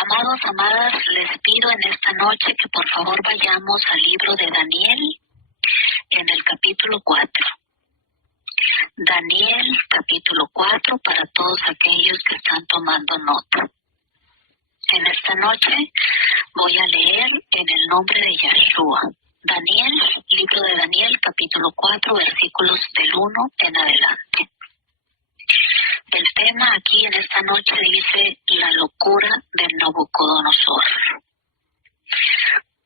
Amados, amadas, les pido en esta noche que por favor vayamos al libro de Daniel en el capítulo 4. Daniel, capítulo 4, para todos aquellos que están tomando nota. En esta noche voy a leer en el nombre de Yahshua. Daniel, libro de Daniel, capítulo 4, versículos del 1 en adelante. El tema aquí en esta noche dice la locura de Nabucodonosor.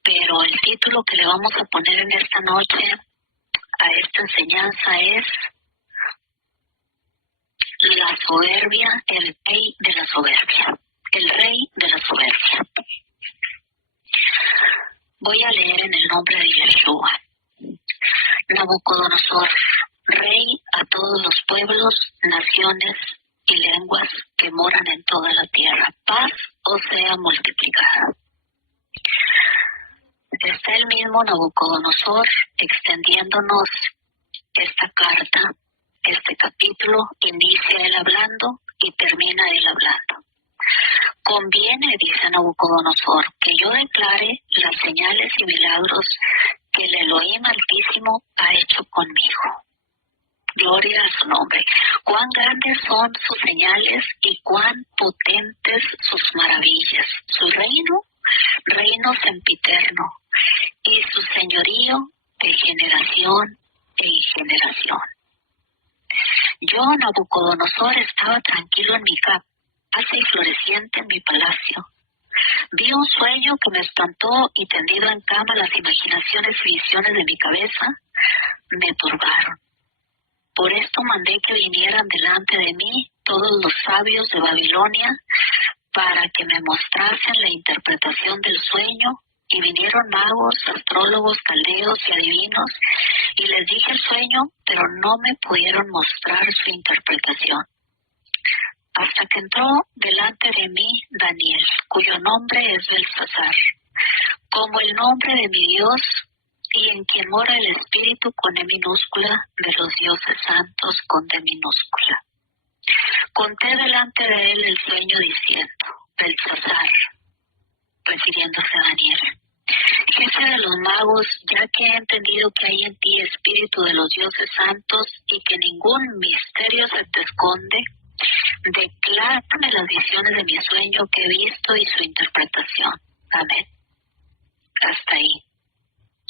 Pero el título que le vamos a poner en esta noche a esta enseñanza es la soberbia, el rey de la soberbia. El rey de la soberbia. Voy a leer en el nombre de Yeshua. Nabucodonosor, rey a todos los pueblos, naciones y lenguas que moran en toda la tierra. Paz os sea multiplicada. Está el mismo Nabucodonosor extendiéndonos esta carta, este capítulo, inicia él hablando y termina él hablando. Conviene, dice Nabucodonosor, que yo declare las señales y milagros que el Elohim Altísimo ha hecho conmigo. Gloria a su nombre. Cuán grandes son sus señales y cuán potentes sus maravillas. Su reino sempiterno, y su señorío de generación en generación. Yo, Nabucodonosor, estaba tranquilo en mi casa y floreciente en mi palacio. Vi un sueño que me espantó y tendido en cama las imaginaciones y visiones de mi cabeza me turbaron. Por esto mandé que vinieran delante de mí todos los sabios de Babilonia para que me mostrasen la interpretación del sueño, y vinieron magos, astrólogos, caldeos y adivinos, y les dije el sueño, pero no me pudieron mostrar su interpretación. Hasta que entró delante de mí Daniel, cuyo nombre es Belsasar, como el nombre de mi Dios, y en quien mora el Espíritu con E minúscula de los dioses santos con D minúscula. Conté delante de él el sueño diciendo, Belsasar, refiriéndose a Daniel, jefe de los magos, ya que he entendido que hay en ti Espíritu de los dioses santos y que ningún misterio se te esconde, declárame las visiones de mi sueño que he visto y su interpretación. Amén. Hasta ahí.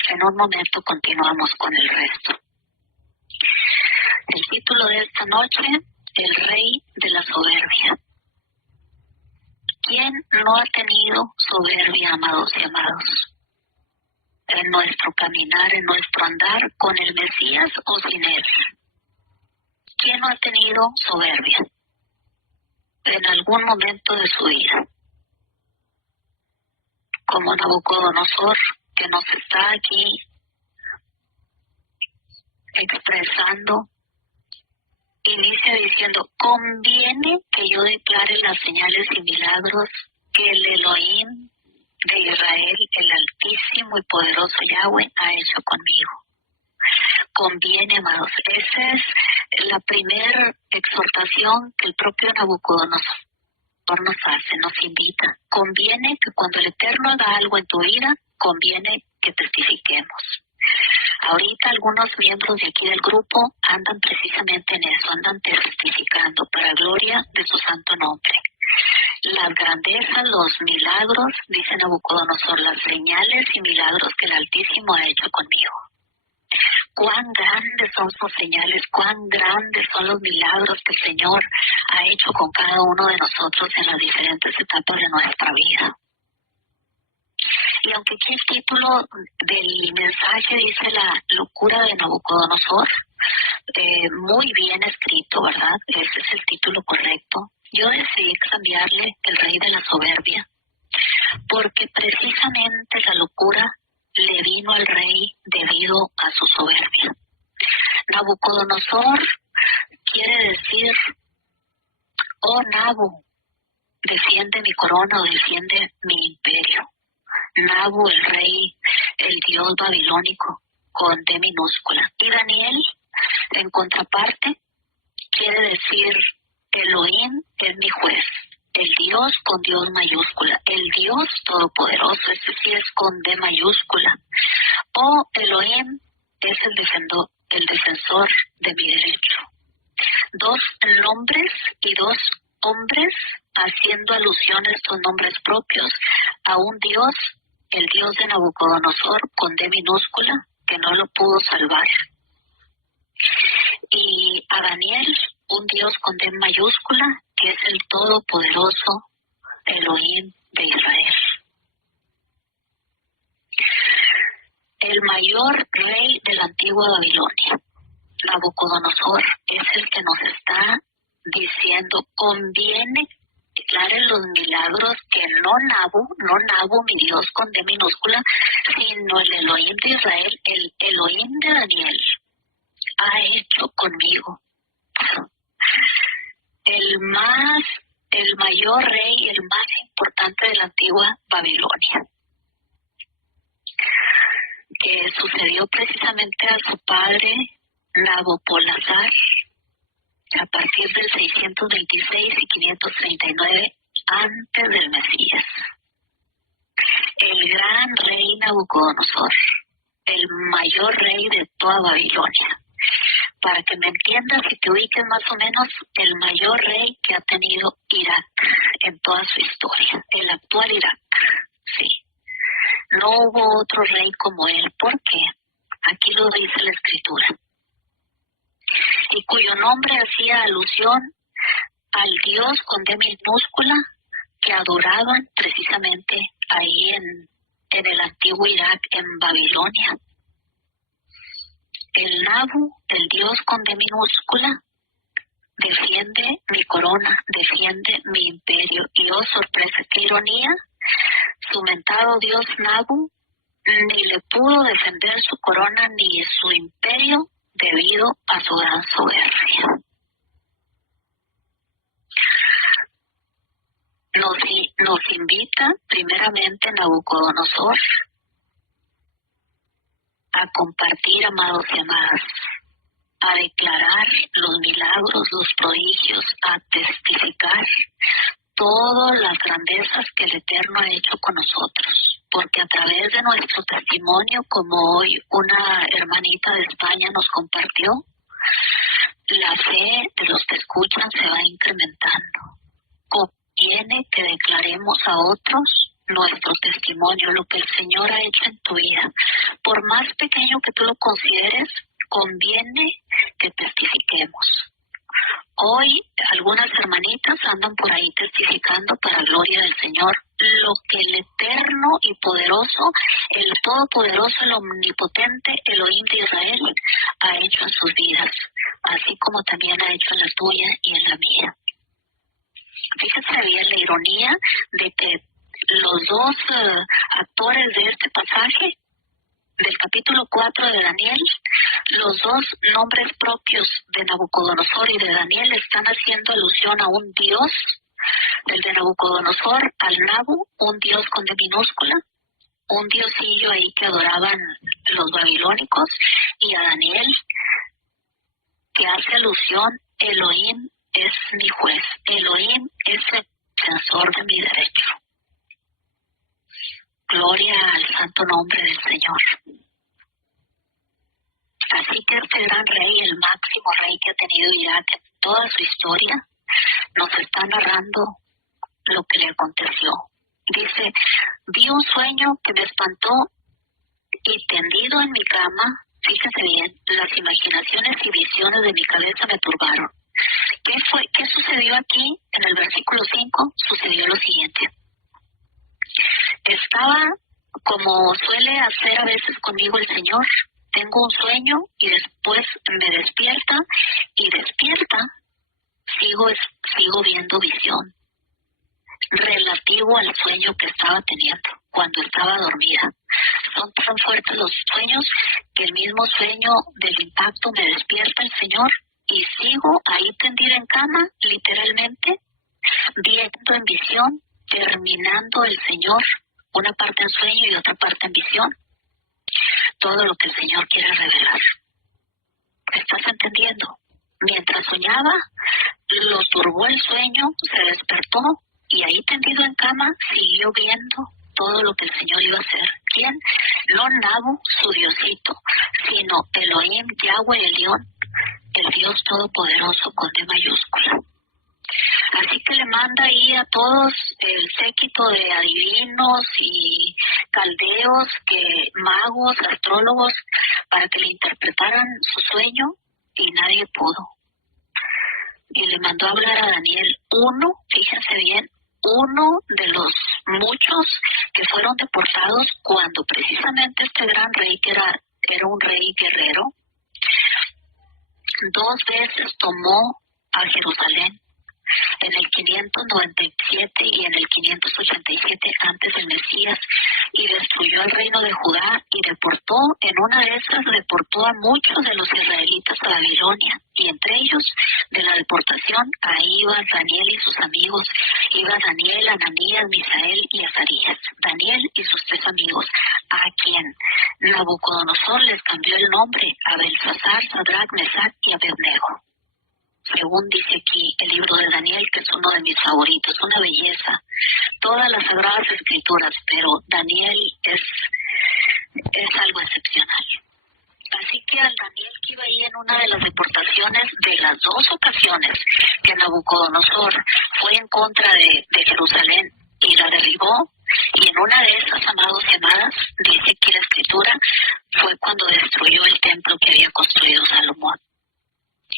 En un momento continuamos con el resto. El título de esta noche, el rey de la soberbia. ¿Quién no ha tenido soberbia, amados y amados? En nuestro caminar, en nuestro andar con el Mesías o sin él. ¿Quién no ha tenido soberbia en algún momento de su vida? Como Nabucodonosor, que nos está aquí expresando, inicia diciendo, conviene que yo declare las señales y milagros que el Elohim de Israel, el Altísimo y poderoso Yahweh, ha hecho conmigo. Conviene, amados. Esa es la primera exhortación que el propio Nabucodonosor nos hace, nos invita. Conviene que cuando el Eterno haga algo en tu vida, conviene que testifiquemos. Ahorita algunos miembros de aquí del grupo andan precisamente en eso, andan testificando para gloria de su santo nombre. Las grandezas, los milagros, dice Nabucodonosor, las señales y milagros que el Altísimo ha hecho conmigo. Cuán grandes son sus señales, cuán grandes son los milagros que el Señor ha hecho con cada uno de nosotros en las diferentes etapas de nuestra vida. Y aunque aquí el título del mensaje dice la locura de Nabucodonosor, muy bien escrito, ¿verdad? Ese es el título correcto. Yo decidí cambiarle el rey de la soberbia, porque precisamente la locura le vino al rey debido a su soberbia. Nabucodonosor quiere decir, oh Nabu, defiende mi corona o defiende mi imperio. Nabu, el rey, el dios babilónico, con D minúscula. Y Daniel, en contraparte, quiere decir, Elohim es mi juez. el Dios con Dios mayúscula, el Dios todopoderoso, ese sí es con D mayúscula. O Elohim es el defensor de mi derecho. Dos nombres y dos hombres haciendo alusión a estos nombres propios a un Dios, el Dios de Nabucodonosor con D minúscula, que no lo pudo salvar. Y a Daniel, un Dios con D mayúscula, que es el todopoderoso Elohim de Israel. El mayor rey de la antigua Babilonia, Nabucodonosor, es el que nos está diciendo, conviene declarar los milagros que no Nabu, mi Dios con D minúscula, sino el Elohim de Israel, el Elohim de Daniel, ha hecho conmigo. El mayor rey, el más importante de la antigua Babilonia, que sucedió precisamente a su padre Nabopolassar a partir del 626 y 539 antes del Mesías. El gran rey Nabucodonosor, el mayor rey de toda Babilonia. Para que me entiendas y te ubiques más o menos, el mayor rey que ha tenido Irak en toda su historia, el actual Irak, sí. No hubo otro rey como él, ¿por qué? Aquí lo dice la Escritura. Y cuyo nombre hacía alusión al Dios con D minúscula que adoraban precisamente ahí en el antiguo Irak, en Babilonia. El Nabu, el Dios con D minúscula, defiende mi corona, defiende mi imperio. Y oh sorpresa, qué ironía, su mentado Dios Nabu ni le pudo defender su corona ni su imperio debido a su gran soberbia. Nos invita primeramente Nabucodonosor a compartir, amados y amadas, a declarar los milagros, los prodigios, a testificar todas las grandezas que el Eterno ha hecho con nosotros, porque a través de nuestro testimonio, como hoy una hermanita de España nos compartió, la fe de los que escuchan se va incrementando. Conviene que declaremos a otros nuestro testimonio, lo que el Señor ha hecho en tu vida. Por más pequeño que tú lo consideres, conviene que testifiquemos. Hoy algunas hermanitas andan por ahí testificando para gloria del Señor lo que el eterno y poderoso, el todopoderoso, el omnipotente Elohim de Israel ha hecho en sus vidas, así como también ha hecho en la tuya y en la mía. Fíjate bien la ironía de que los dos actores de este pasaje, del capítulo 4 de Daniel, los dos nombres propios de Nabucodonosor y de Daniel están haciendo alusión a un Dios, del de Nabucodonosor al Nabu, un Dios con D minúscula, un diosillo ahí que adoraban los babilónicos, y a Daniel, que hace alusión, Elohim es mi juez, Elohim es el defensor de mi derecho. Gloria al santo nombre del Señor. Así que este gran rey, el máximo rey que ha tenido Irak en toda su historia, nos está narrando lo que le aconteció. Dice, vi un sueño que me espantó y tendido en mi cama, fíjese bien, las imaginaciones y visiones de mi cabeza me turbaron. ¿Qué sucedió aquí? En el versículo 5 sucedió lo siguiente. Estaba, como suele hacer a veces conmigo el Señor, tengo un sueño y después me despierta y sigo viendo visión relativo al sueño que estaba teniendo cuando estaba dormida. Son tan fuertes los sueños que el mismo sueño del impacto me despierta el Señor y sigo ahí tendida en cama, literalmente, viendo en visión, terminando el Señor, una parte en sueño y otra parte en visión, todo lo que el Señor quiere revelar. ¿Estás entendiendo? Mientras soñaba, lo turbó el sueño, se despertó y ahí tendido en cama siguió viendo todo lo que el Señor iba a hacer. ¿Quién? No Nabu, su diosito, sino Elohim, Yahweh, Elión, el Dios Todopoderoso con D mayúscula. Así que le manda ahí a todos el séquito de adivinos y caldeos, magos, astrólogos, para que le interpretaran su sueño, y nadie pudo. Y le mandó a hablar a Daniel, fíjense bien, uno de los muchos que fueron deportados cuando precisamente este gran rey, que era un rey guerrero, 2 veces tomó a Jerusalén, en el 597 y en el 587 antes del Mesías, y destruyó el reino de Judá, y deportó, en una de esas deportó a muchos de los israelitas a Babilonia, y entre ellos de la deportación ahí iban Daniel y sus amigos. Iba Daniel, Ananías, Misael y Azarías. Daniel y sus 3 amigos, a quien Nabucodonosor les cambió el nombre a Belsasar, Sadrach, Mesach y Abednego. Según dice aquí el libro de Daniel, que es uno de mis favoritos, una belleza. Todas las Sagradas Escrituras, pero Daniel es algo excepcional. Así que al Daniel, que iba ahí en una de las deportaciones, de las 2 ocasiones que Nabucodonosor fue en contra de Jerusalén y la derribó, y en una de esas, amados y amadas, dice que la Escritura fue cuando destruyó el templo que había construido Salomón,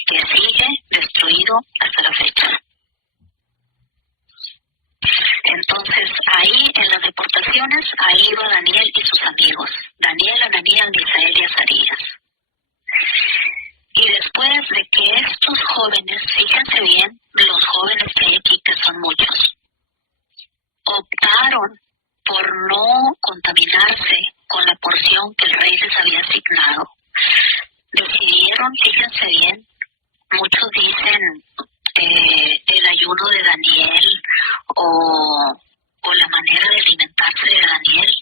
que sigue destruido hasta la fecha. Entonces, ahí en las deportaciones, ahí iba Daniel y sus amigos, Daniel, Ananías, Misael y Azarías. Y después de que estos jóvenes, fíjense bien, los jóvenes que hay aquí, que son muchos, optaron por no contaminarse con la porción que el rey les había asignado, decidieron, fíjense bien, muchos dicen el ayuno de Daniel o la manera de alimentarse de Daniel.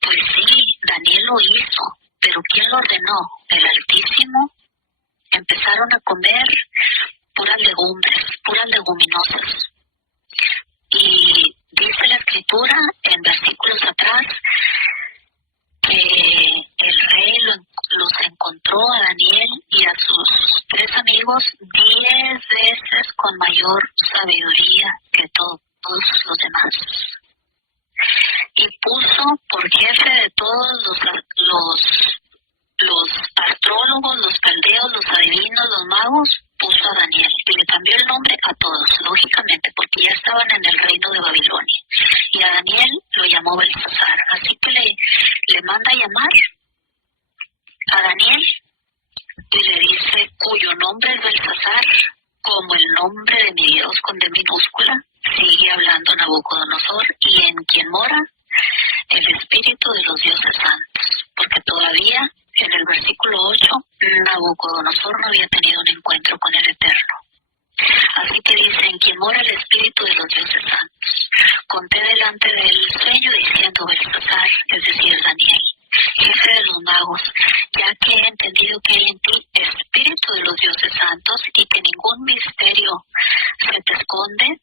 Pues sí, Daniel lo hizo, pero ¿quién lo ordenó? El Altísimo. Empezaron a comer puras legumbres, puras leguminosas. Y dice la Escritura en versículos atrás que el rey los encontró a Daniel y a sus 3 amigos 10 veces con mayor sabiduría que todos los demás. Y puso por jefe de todos los astrólogos, los caldeos, los adivinos, los magos, puso a Daniel. Y le cambió el nombre a todos, lógicamente, porque ya estaban en el reino de Babilonia. Y a Daniel lo llamó Belsasar. Así que le manda a llamar a Daniel y le dice, cuyo nombre es Belsasar, como el nombre de mi Dios con D minúscula, sigue hablando Nabucodonosor, y en quien mora el espíritu de los dioses santos, porque todavía en el versículo 8 Nabucodonosor no había tenido un encuentro con el Eterno. Así que dice, en quien mora el espíritu de los dioses santos. Conté delante del sueño diciendo, Belsasar, es decir, Daniel, jefe de los magos, ya que he entendido que hay en ti espíritu de los dioses santos y que ningún misterio se te esconde,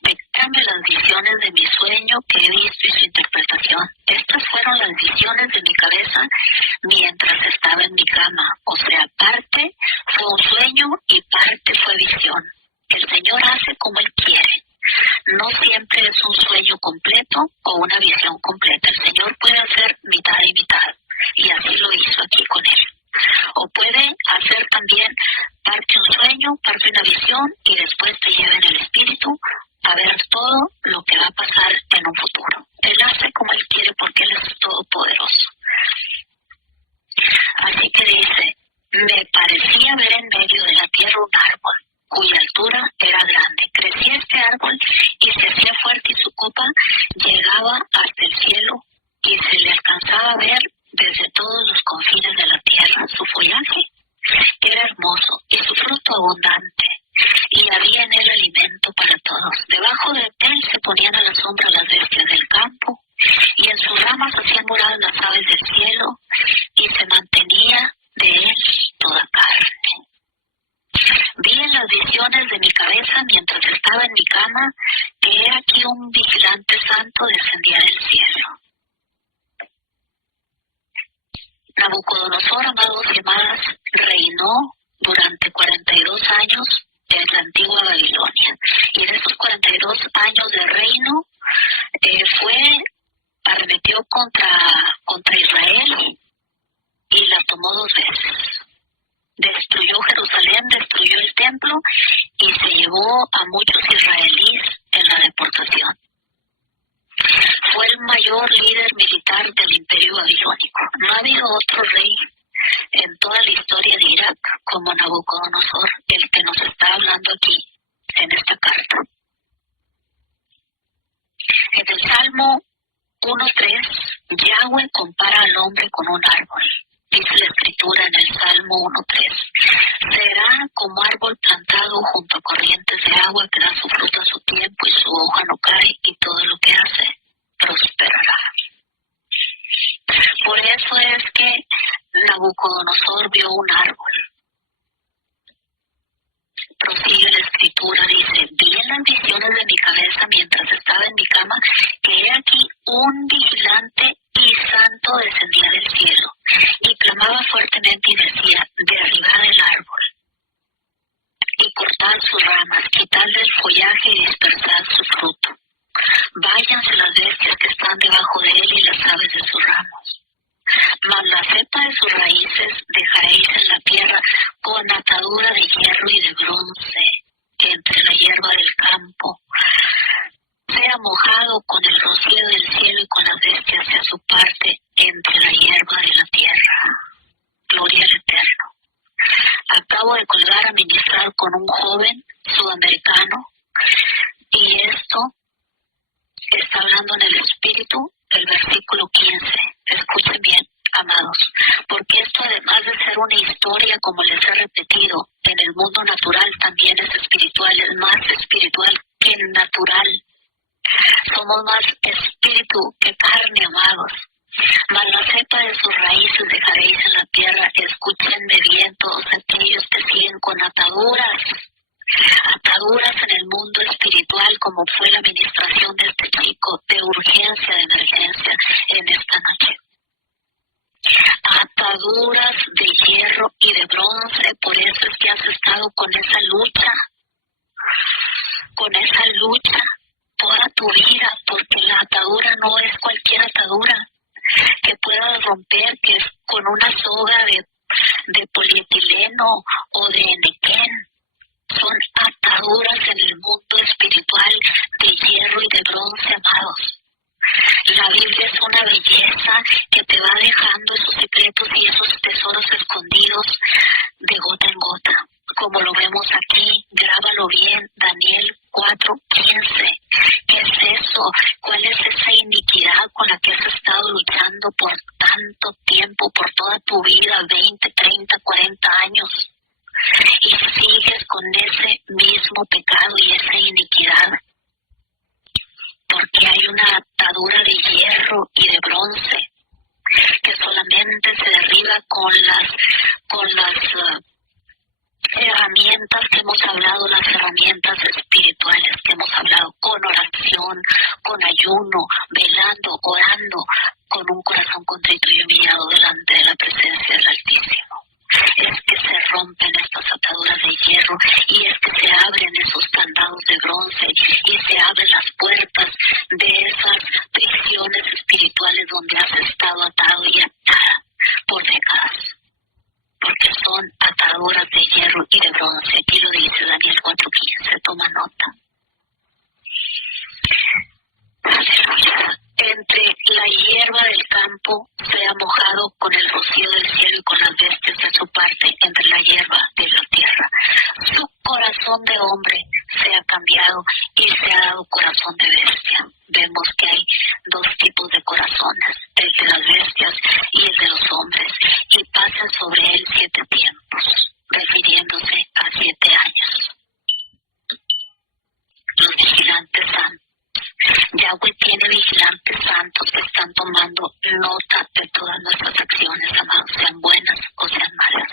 dictame las visiones de mi sueño que he visto y su interpretación. Estas fueron las visiones de mi cabeza mientras estaba en mi cama. O sea, parte fue un sueño y parte fue visión. El Señor hace como Él quiere. No siempre es un sueño completo o una visión completa. El Señor puede hacer mitad y mitad. Y así lo hizo aquí con Él. O puede hacer también parte un sueño, parte una visión, y después te lleva en el espíritu a ver todo lo que va a pasar en un futuro. Él hace como Él quiere porque Él es todopoderoso. Así que dice, me parecía ver en medio de la tierra un árbol, cuya altura era grande. Crecía este árbol y se hacía fuerte, y su copa llegaba hasta el cielo, y se le alcanzaba a ver desde todos los confines de la tierra. Su follaje era hermoso y su fruto abundante, y había en él alimento para todos. Debajo de él se ponían a la sombra las bestias del campo, y en sus ramas hacían moradas las aves del cielo, y se mantenía de él toda carne. Vi en las visiones de mi cabeza mientras estaba en mi cama que he Santo descendía del cielo. Nabucodonosor, amados y amadas, reinó durante 42 años en la antigua Babilonia. Y en estos 42 años de reino arremetió contra Israel y la tomó 2 veces. Destruyó Jerusalén, destruyó el templo y se llevó a muchos israelíes en la deportación. Fue el mayor líder militar del imperio babilónico. No ha habido otro rey en toda la historia de Irak como Nabucodonosor, el que nos está hablando aquí en esta carta. En el Salmo 1.3, Yahweh compara al hombre con un árbol. Dice la Escritura en el Salmo 1.3: será como árbol plantado junto a corrientes de agua que da su fruto a su tiempo y su hoja no cae, y todo lo que hace prosperará. Por eso es que Nabucodonosor vio un árbol. Prosigue la Escritura, dice: vi en las visiones de mi cabeza mientras estaba en mi cama, que he aquí un vigilante y santo descendía del cielo, y clamaba fuertemente y decía: derribad el árbol, y cortad sus ramas, quitadle el follaje y dispersad su fruto. Váyanse las bestias que están debajo de él y las aves de sus ramos. Mas la cepa de sus raíces dejaréis en la tierra con atadura de hierro y de bronce, entre la hierba del campo. Sea mojado con el rocío del cielo y con las bestias sea su parte entre la hierba de la tierra. Gloria al Eterno. Acabo de colgar a ministrar con un joven sudamericano, y esto está hablando en el Espíritu, el versículo 15. Escuchen bien, amados, porque esto, además de ser una historia, como les he repetido, en el mundo natural también es espiritual, es más espiritual que natural. Somos más espíritu que carne, amados. Mas la cepa de sus raíces dejaréis en la tierra. Escúchenme bien todos aquellos que siguen con ataduras en el mundo espiritual, como fue la administración de este chico, de urgencia, de emergencia en esta noche. Ataduras de hierro y de bronce. Por eso es que has estado con esa lucha toda tu vida, porque la atadura no es cualquier atadura que puedas romper, que es con una soga de polietileno o de enequén. Son ataduras en el mundo espiritual de hierro y de bronce, amados. La Biblia es una belleza que te va dejando esos secretos y esos tesoros escondidos de gota en gota, como lo vemos aquí. Grábalo bien, Daniel 4:15. ¿Qué es eso? ¿Cuál es esa iniquidad con la que has estado luchando por tanto tiempo, por toda tu vida, 20, 30, 40 años? Y sigues con ese mismo pecado y esa iniquidad, porque hay una atadura de hierro y de bronce que solamente se derriba con las herramientas que hemos hablado, las herramientas espirituales que hemos hablado, con oración, con ayuno, velando, orando, con un corazón contrito y humillado delante de la presencia del Altísimo. Es que se rompen estas ataduras de hierro, y es que se abren esos candados de bronce, y se abren las puertas de esas prisiones espirituales donde has estado atado y atada por décadas, porque son ataduras de hierro y de bronce. Aquí lo dice Daniel 4:15, toma nota. Aleluya. Entre la hierba del campo sea mojado con el rocío del cielo y con las bestias de su parte entre la hierba de la tierra. Su corazón de hombre sea cambiado y se ha dado corazón de bestia. Vemos que hay 2 tipos de corazones, el de las bestias y el de los hombres, y pasan sobre él 7 tiempos, refiriéndose a 7 años. Los vigilantes santos. Yahweh tiene vigilantes santos que están tomando nota de todas nuestras acciones, amados, sean buenas o sean malas.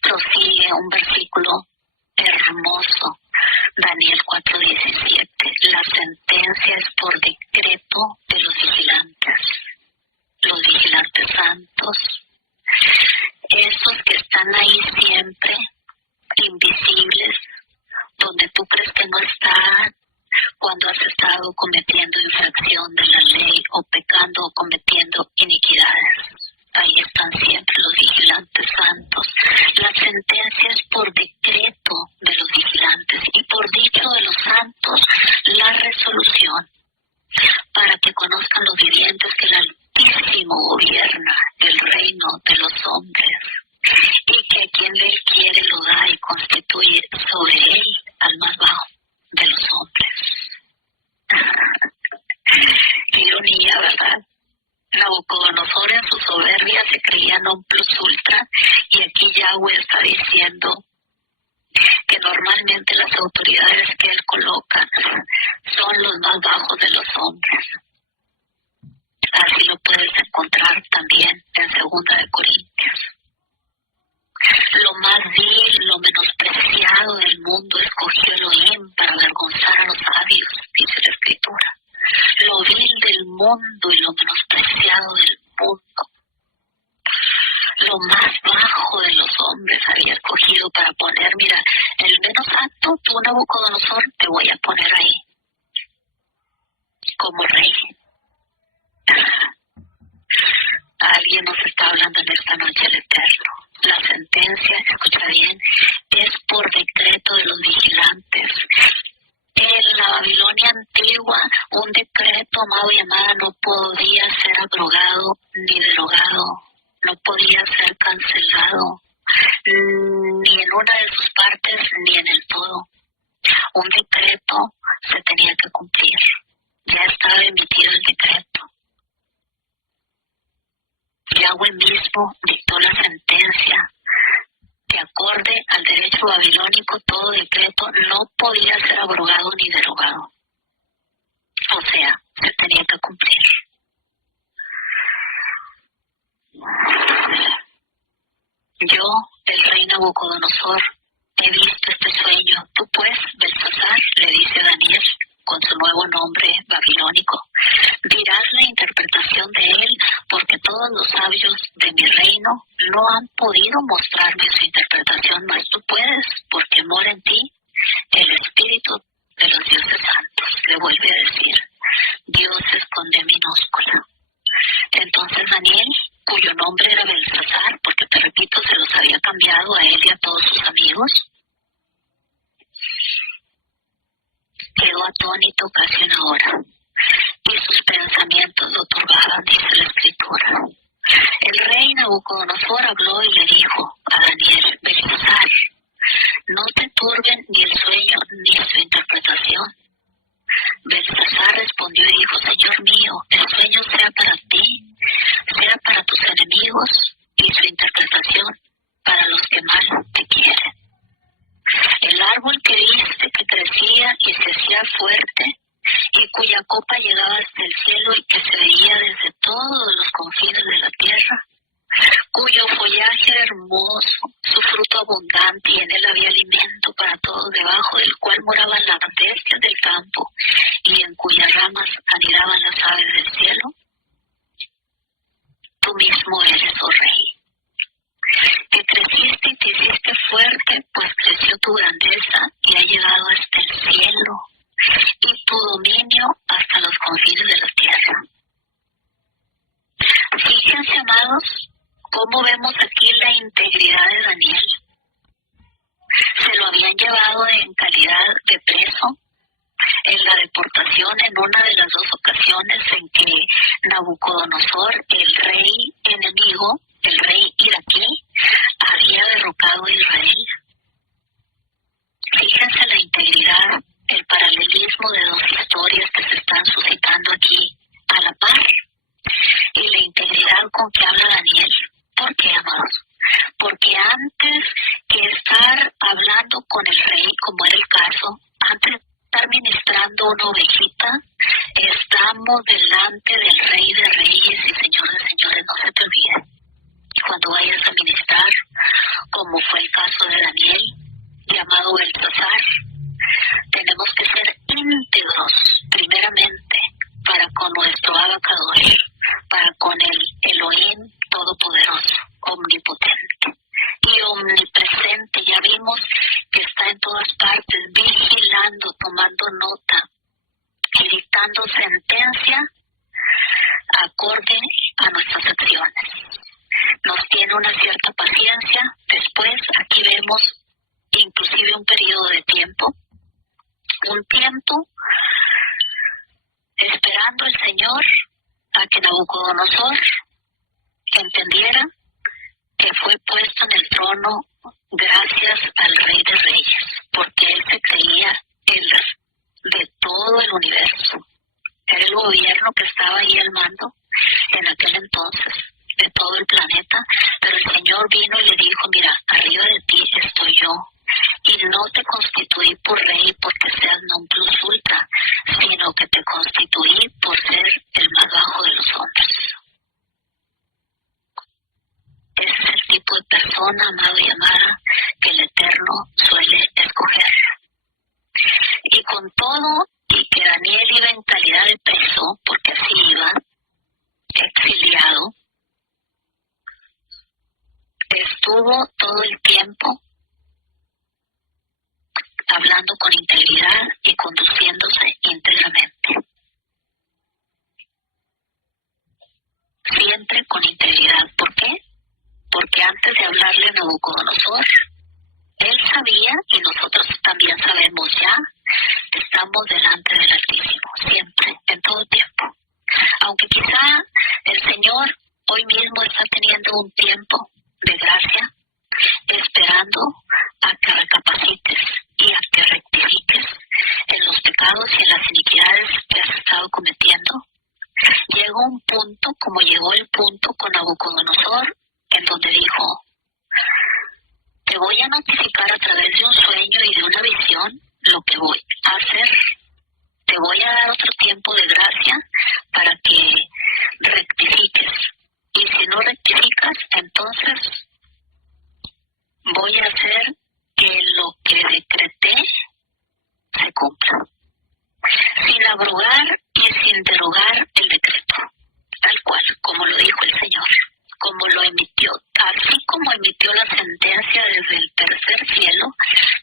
Prosigue un versículo hermoso, Daniel 4:17. cuando has estado cometiendo infracción de la ley o pecando o cometiendo iniquidades. Ahí están siempre los vigilantes santos. La sentencia es por decreto de los vigilantes y por dicho de los santos la resolución, para que conozcan los vivientes que el Altísimo gobierna el reino de los hombres y que a quien él quiere lo da y constituye sobre él al más bajo de los hombres. Qué ironía, ¿verdad? Nabucodonosor en su soberbia se creía non plus ultra, y aquí Yahweh está diciendo que normalmente las autoridades que él coloca son los más bajos de los hombres. Así lo puedes encontrar también en 2 Corintios. Lo más vil, lo menospreciado del mundo escogió Elohim para avergonzar a los sabios, dice la Escritura. Lo vil del mundo y lo menospreciado del mundo, lo más bajo de los hombres había escogido para poner, mira, el menos alto, tú Nabucodonosor, te voy a poner ahí, como rey. Alguien nos está hablando en esta noche el Eterno. La sentencia, escucha bien, es por decreto de los vigilantes. En la Babilonia antigua, un decreto, amado y amada, no podía ser abrogado ni derogado, no podía ser cancelado, ni en una de sus partes ni en el todo. Un decreto se tenía que cumplir. Ya estaba emitido el decreto. Yahweh mismo dictó la sentencia. De acorde al derecho babilónico, todo decreto no podía ser abrogado ni derogado. O sea, se tenía que cumplir. Yo, el rey Nabucodonosor, he visto este sueño. Tú pues, Belsasar, le dice Daniel, con su nuevo nombre babilónico, dirás la interpretación de él, porque todos los sabios de mi reino no han podido mostrarme su interpretación, mas tú puedes, porque mora en ti el espíritu de los dioses santos. Le vuelve a decir, dioses con D minúscula. Entonces Daniel, cuyo nombre era Belsasar, porque te repito, se los había cambiado a él y a todos sus amigos, quedó atónito casi una hora, y sus pensamientos lo turbaban, dice la Escritura. El rey Nabucodonosor habló y le dijo a Daniel, Belsasar, no te turben ni el sueño ni su interpretación. Belsasar respondió y dijo, Señor mío, el sueño sea para ti, sea para tus enemigos, y su interpretación para los que mal te quieren. El árbol que viste que crecía y se hacía fuerte, y cuya copa llegaba hasta el cielo y que se veía desde todos los confines de la tierra, cuyo follaje era hermoso, su fruto abundante, y en él había alimento para todos, debajo del cual moraban las bestias del campo, y en cuyas ramas anidaban las aves del cielo. Tú mismo eres, oh rey, que creciste y te hiciste fuerte, pues creció tu grandeza y ha llegado hasta el cielo, y tu dominio hasta los confines de la tierra. Fíjense, amados, cómo vemos aquí la integridad de Daniel. Se lo habían llevado en calidad de preso en la deportación en una de las dos ocasiones en que Nabucodonosor, el rey enemigo, el rey iraquí, había derrocado a Israel. Fíjense la integridad, el paralelismo de dos historias que se están suscitando aquí a la par, y la integridad con que habla Daniel. ¿Por qué, amados? Porque antes que estar hablando con el rey, como era el caso, antes de estar ministrando una ovejita, estamos delante del Rey de Reyes y Señor de Señores. No se te olvide, cuando vayas a ministrar, como fue el caso de Daniel, llamado Belsasar, tenemos que ser íntegros, primeramente, para con nuestro Abacadosh, para con el Elohim Todopoderoso, omnipotente y omnipresente. Ya vimos que está en todas partes, vigilando, tomando nota dictando sentencia acorde a nuestras acciones. Nos tiene una cierta paciencia. Después aquí vemos inclusive un periodo de tiempo, un tiempo esperando el Señor a que Nabucodonosor entendiera que fue puesto en el trono gracias al Rey de Reyes, porque él se creía el de todo el universo. Era el gobierno que estaba ahí al mando en aquel entonces, de todo el planeta, pero el Señor vino y le dijo, mira, arriba de ti estoy yo, y no te constituí por rey porque seas non plus ultra, sino que te constituí por ser el más bajo de los hombres. Ese es el tipo de persona, amado y amada, que el Eterno suele escoger. Y con todo, y que Daniel iba en calidad de preso, porque así iba, exiliado, estuvo todo el tiempo hablando con integridad y conduciéndose íntegramente. Siempre con integridad. ¿Por qué? Porque antes de hablarle a Nabucodonosor, él sabía, y nosotros también sabemos ya, que estamos delante del Altísimo, siempre, en todo tiempo. Aunque quizá el Señor hoy mismo está teniendo un tiempo de gracia, esperando a que recapacites y a que rectifiques en los pecados y en las iniquidades que has estado cometiendo. Llegó un punto, como llegó el punto con Nabucodonosor, en donde dijo, te voy a notificar a través de un sueño y de una visión lo que voy a hacer. Te voy a dar otro tiempo de gracia para que rectifiques. Y si no rectificas, entonces voy a hacer que lo que decreté se cumpla. Sin abrogar y sin derogar el decreto. Tal cual, como lo dijo el Señor. Como lo emitió, así como emitió la sentencia desde el tercer cielo,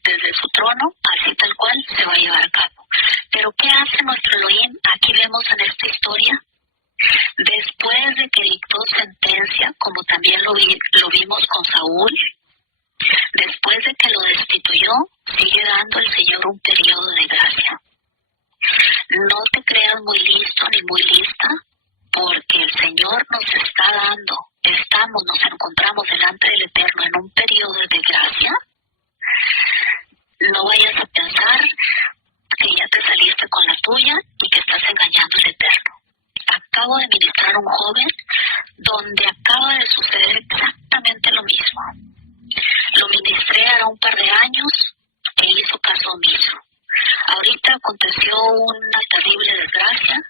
desde su trono, así tal cual se va a llevar a cabo. Pero ¿qué hace nuestro Elohim? Aquí vemos en esta historia, después de que dictó sentencia, como también lo vimos con Saúl, después de que lo destituyó, sigue dando el Señor un periodo de gracia. No te creas muy listo ni muy lista, porque el Señor nos está dando, nos encontramos delante del Eterno en un periodo de gracia. No vayas a pensar que ya te saliste con la tuya y que estás engañando al Eterno. Acabo de ministrar a un joven donde acaba de suceder exactamente lo mismo. Lo ministré a un par de años e hizo caso omiso. Ahorita aconteció una terrible desgracia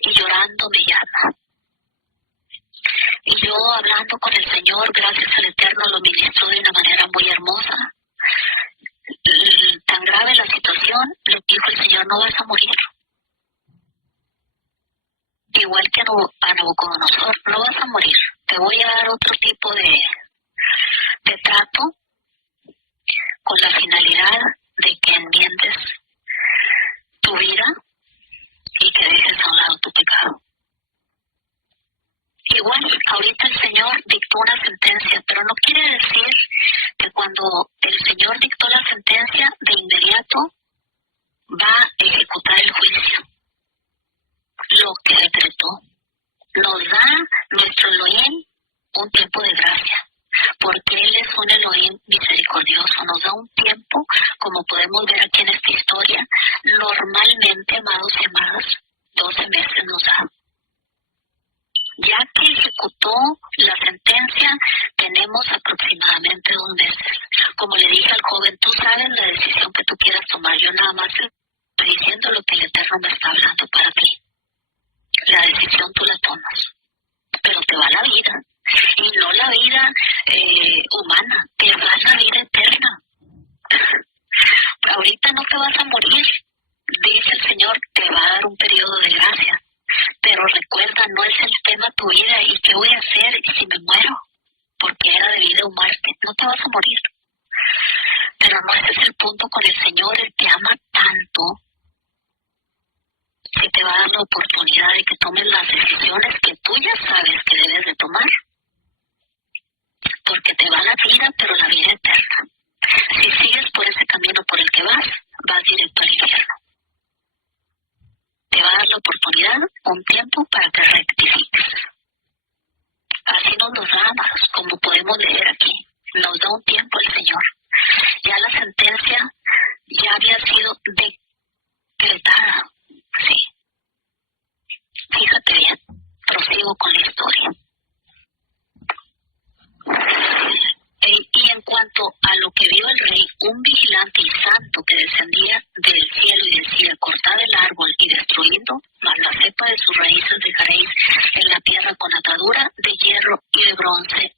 y llorando me llama. Y yo hablando con el Señor, gracias al Eterno, lo ministró de una manera muy hermosa. Tan grave la situación, le dijo el Señor, no vas a morir. Igual que a Nabucodonosor, no vas a morir. Te voy a dar otro tipo de trato con la finalidad de que enmiendes tu vida y que dejes a un lado tu pecado. Igual, ahorita el Señor dictó una sentencia, pero no quiere decir que cuando el Señor dictó la sentencia, de inmediato va a ejecutar el juicio. Lo que decretó. Nos da nuestro Elohim un tiempo de gracia, porque Él es un Elohim misericordioso. Nos da un tiempo, como podemos ver aquí en esta historia, normalmente, amados y amadas, 12 meses nos da. Ya que ejecutó la sentencia, tenemos aproximadamente 2 meses. Como le dije al joven, tú sabes la decisión que tú quieras tomar. Yo nada más estoy diciendo lo que el Eterno me está hablando para ti. La decisión tú la tomas, pero te va la vida. Y no la vida humana, te va la vida eterna. Ahorita no te vas a morir. Dice el Señor, te va a dar un periodo de gracia. Pero recuerda, no es el tema tu vida y qué voy a hacer si me muero, porque era de vida o muerte. No te vas a morir. Pero no ese es el punto con el Señor. Él te ama tanto te va a dar la oportunidad de que tomes las decisiones que tú ya sabes que debes de tomar. Porque te va la vida, pero la vida eterna. Si sigues por ese camino por el que vas directo al infierno. Te va a dar la oportunidad, un tiempo para que rectifiques. Así nos lo da, como podemos leer aquí. Nos da un tiempo el Señor. Ya la sentencia ya había sido decretada. Sí. Fíjate bien. Prosigo con la historia. Y en cuanto a lo que vio el rey, un vigilante y santo que descendía del cielo y decía: cortad el árbol y destruidlo, mas la cepa de sus raíces dejaréis en la tierra con atadura de hierro y de bronce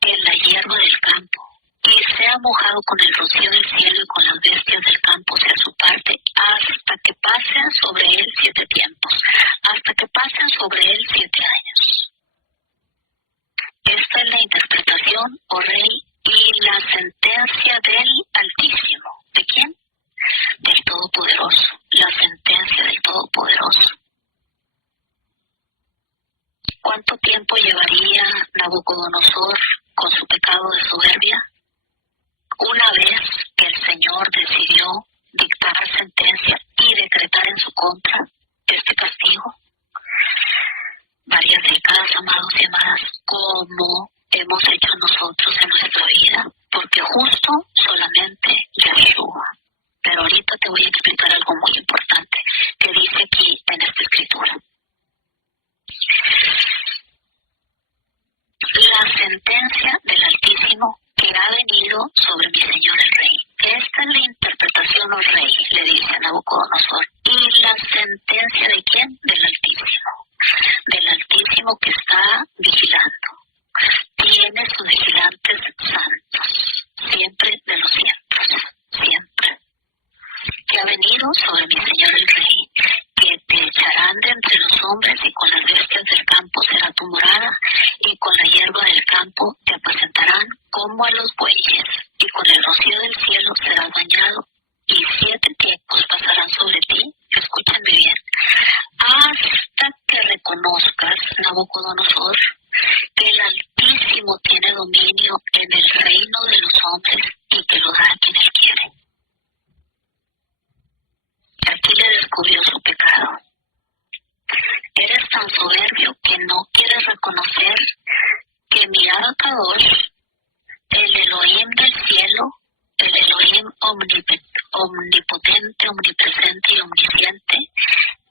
en la hierba del campo, y sea mojado con el rocío del cielo y con las bestias del campo sea su parte, hasta que pasen sobre él 7 tiempos, hasta que pasen sobre él 7 años. Esta es la interpretación, oh rey, y la sentencia del Altísimo. ¿De quién? Del Todopoderoso. La sentencia del Todopoderoso. ¿Cuánto tiempo llevaría Nabucodonosor con su pecado de soberbia? Una vez que el Señor decidió dictar sentencia y decretar en su contra este castigo. Varias décadas, amados y amadas, como hemos hecho nosotros en nuestra vida, porque justo solamente Yeshua. Pero ahorita te voy a explicar algo muy importante que dice aquí en esta escritura. La sentencia del Altísimo que ha venido sobre mi Señor el Rey. Esta es la interpretación, oh Rey, le dice a Nabucodonosor. ¿Y la sentencia de quién? Del Altísimo. Del Altísimo que está vigilando. Tiene sus vigilantes santos, siempre de los cientos, siempre. Que ha venido sobre mi Señor el Rey, que te echarán de entre los hombres y con las bestias del campo será tu morada, y con la hierba del campo te apacentarán como a los bueyes, y con el rocío del cielo serás bañado, y 7 tiempos pasarán sobre ti, escúchame bien, hasta que reconozcas, Nabucodonosor, que el Altísimo tiene dominio en el reino de los hombres y que lo da a quien él quiere. Aquí le descubrió su pecado. Eres tan soberbio que no quieres reconocer que mi Kadosh, el Elohim del cielo, el Elohim omnipotente, omnipresente y omnisciente,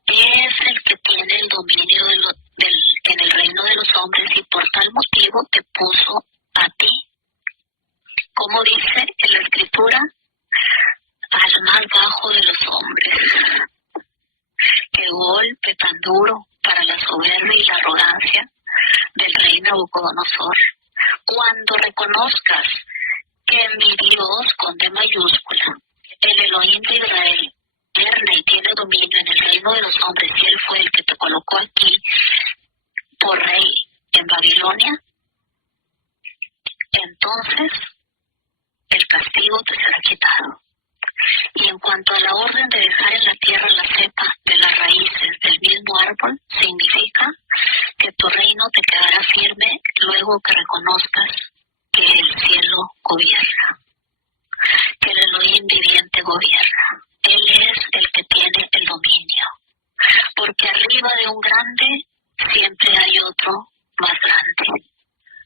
es el que tiene el dominio en el reino de los hombres y por tal motivo te puso a ti, como dice en la Escritura, al más bajo de los hombres. Qué golpe tan duro para la soberbia y la arrogancia del rey Nabucodonosor. Cuando reconozcas que mi Dios, con D mayúscula, el Elohim de Israel, y tiene dominio en el reino de los hombres, y él fue el que te colocó aquí por rey en Babilonia, entonces el castigo te será quitado. Y en cuanto a la orden de dejar en la tierra la cepa de las raíces del mismo árbol, significa que tu reino te quedará firme luego que reconozcas que el cielo gobierna, que el Elohim viviente gobierna. Él es el que tiene el dominio, porque arriba de un grande siempre hay otro más grande.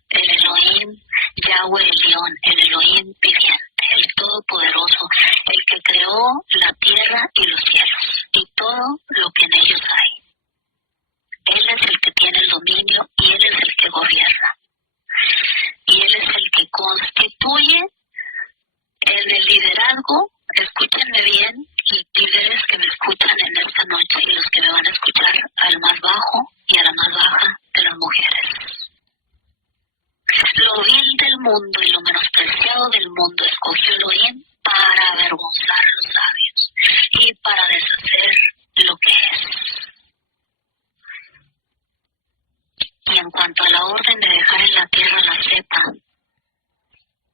El Elohim, Yahweh Elión, el Elohim viviente, el Todopoderoso, el que creó la tierra y los cielos, y todo lo que en ellos hay. Él es el que tiene el dominio y Él es el que gobierna. Y Él es el que constituye el liderazgo. Escúchenme bien, líderes que me escuchan en esta noche y los que me van a escuchar, al más bajo y a la más baja de las mujeres. Lo vil del mundo y lo menospreciado del mundo escogió Elohim para avergonzar a los sabios y para deshacer lo que es. Y en cuanto a la orden de dejar en la tierra la cepa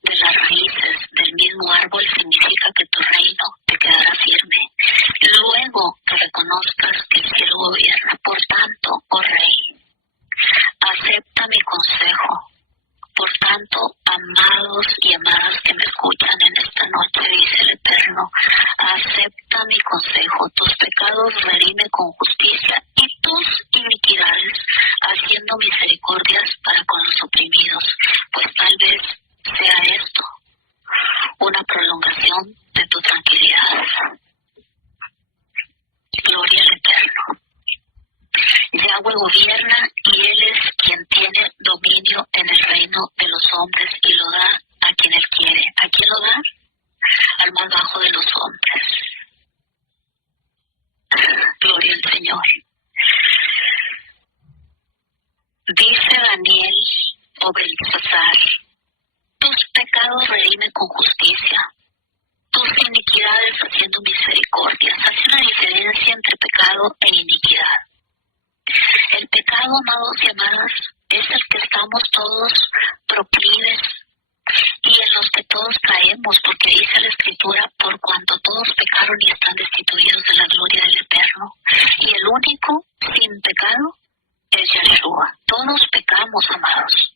de las raíces del mismo árbol, significa que tu reino te quedará firme. Luego que reconozcas que el cielo gobierna. Por tanto, oh Rey, acepta mi consejo. Por tanto, amados y amadas que me escuchan en esta noche, dice el Eterno, acepta mi consejo. Tus pecados redime con justicia y tus iniquidades haciendo misericordias para con los oprimidos. Pues tal vez sea esto una prolongación de tu tranquilidad. Gloria al Eterno. Yahweh gobierna y Él es quien tiene dominio en el reino de los hombres y lo da a quien Él quiere. ¿A quién lo da? Al más bajo de los hombres. Gloria al Señor. Dice Daniel o Beltesazar, tus pecados redimen con justicia, tus iniquidades haciendo misericordia. Hace una diferencia entre pecado e iniquidad. El pecado, amados y amadas, es el que estamos todos proclives y en los que todos caemos, porque dice la Escritura, por cuanto todos pecaron y están destituidos de la gloria del Eterno. Y el único sin pecado es Yahshua. Todos pecamos, amados.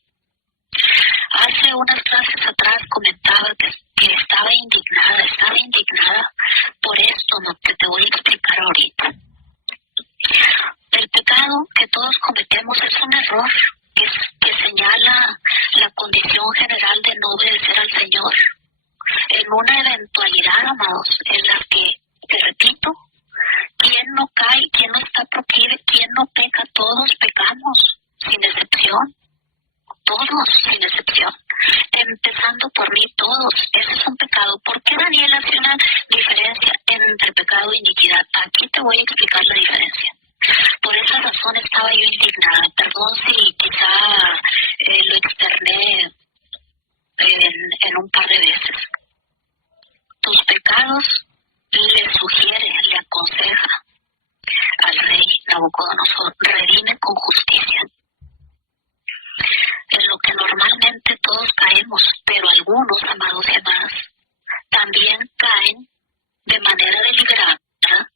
Hace unas clases atrás comentaba que estaba indignada por esto, ¿no?, que te voy a explicar ahorita. El pecado que todos cometemos es un error que señala la condición general de no obedecer al Señor. En una eventualidad, amados, en la que, te repito, ¿quién no cae? ¿Quién no está proclive? ¿Quién no peca? Todos pecamos, sin excepción. Todos, sin excepción. Empezando por mí, todos. Ese es un pecado. ¿Por qué Daniel hace una diferencia entre pecado e iniquidad? Aquí te voy a explicar la diferencia. Por esa razón estaba yo indignada. Perdón si quizá lo externé en un par de veces. Tus pecados le sugiere, le aconseja al rey Nabucodonosor, redime con justicia. En lo que normalmente todos caemos, pero algunos, amados y amadas, también caen de manera deliberada